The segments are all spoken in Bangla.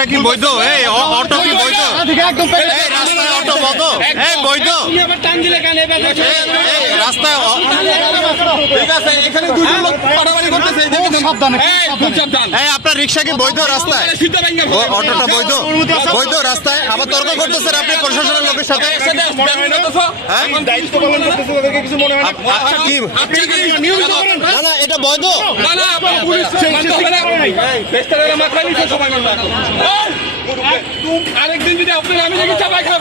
রিক্সা কি বৈধ? এই অটো কি বৈধ? এই রাস্তায় অটো বৈধ। এই বৈধ রাস্তায় আছে এখানে দুজন লোক পাটাপাটি করতেছে সাবধানে এই খুব আপনার রিক্সা কি বৈধ রাস্তায়? অটোটা বৈধ? বৈধ রাস্তায়? আবার তর্ক করতেছেন আপনি প্রশাসনের লোকের সাথে? না। না। না এটা বৈধ। না না আরেকদিন যদি আপনার আমি দেখি চাপাই খেয়ে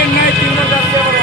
movement night in the